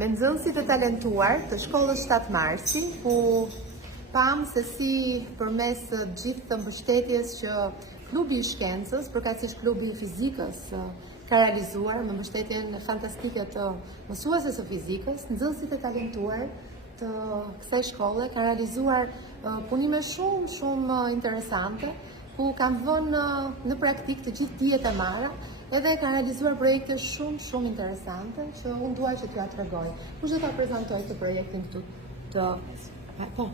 me nxënësit e talentuar të shkollës 7 Marsi, ku pam se si përmes gjithë të mbështetjes që klubi i shkencës, përkatësisht klubi i fizikës, ka realizuar me mbështetjen fantastike të mësuesve së fizikës, nxënësit e talentuar të kësaj shkolle kanë realizuar punime shumë interesante, ku kanë vënë në praktik të gjithë dijet e marra, edhe kanë realizuar projekte shumë interesante që unë dua që t'ja tregoj. Kush do ta prezantoj këtë projektin këtu? Po.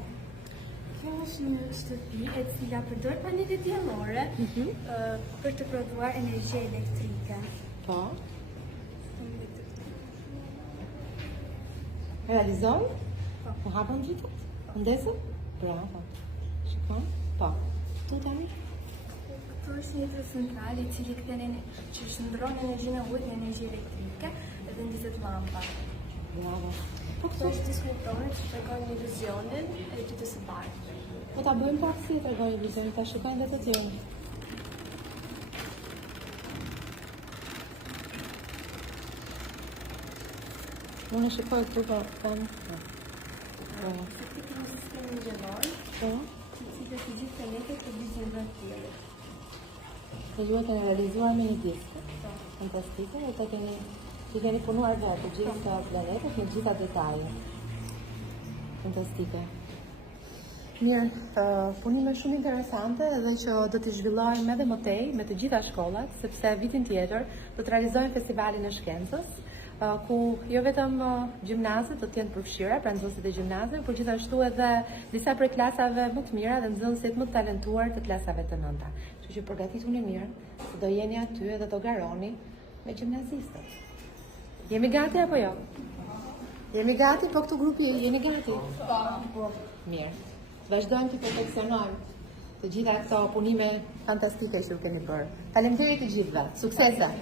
Kjo është një shtëpi e cila përdor panele diellore për të prodhuar energji elektrike. Po. Realizoj? Po hapën gjithët? Ndesën? Bravo. Shikon? Po. Tu tani? Këtu është një central i cili që shndron energjinë e ujit në energji elektrike dhe ndizet llampa. Bravo. Po këtu është diskutore që tregojnë iluzionin e ditës së bardhë. Po ta bëjmë pak si e tregojnë iluzionin, ta shikojnë dhe të tjerë. Unë shikoj këtu kam. Se ti ke një sistem ngjyror, Po. i cili të gjithë planetet të vijnë në qiell. Të ju e keni realizuar me një diskë fantastike dhe të keni punuar vetë të gjithë të planetet me gjitha detajet. Fantastike. Mirë, punime shumë interesante dhe që do t'i zhvillojmë edhe më tej me të gjitha shkollat, sepse vitin tjetër do të realizojmë festivalin e shkencës, ku jo vetëm gjimnazet do t'jenë përfshira, pra nxënësit e gjimnazeve, por gjithashtu edhe disa prej klasave më të mira dhe nxënësit më të talentuar të klasave të nënta. Kështu që përgatituni mirë, se do jeni aty edhe do garoni me gjimnazistët. Jemi gati apo jo? Jemi gati, po këtu grupi jeni gati? Po. Mirë. Vazhdojmë të perfeksionojmë të gjitha këto punime fantastike që u keni bërë. Faleminderit të gjithëve. Suksese!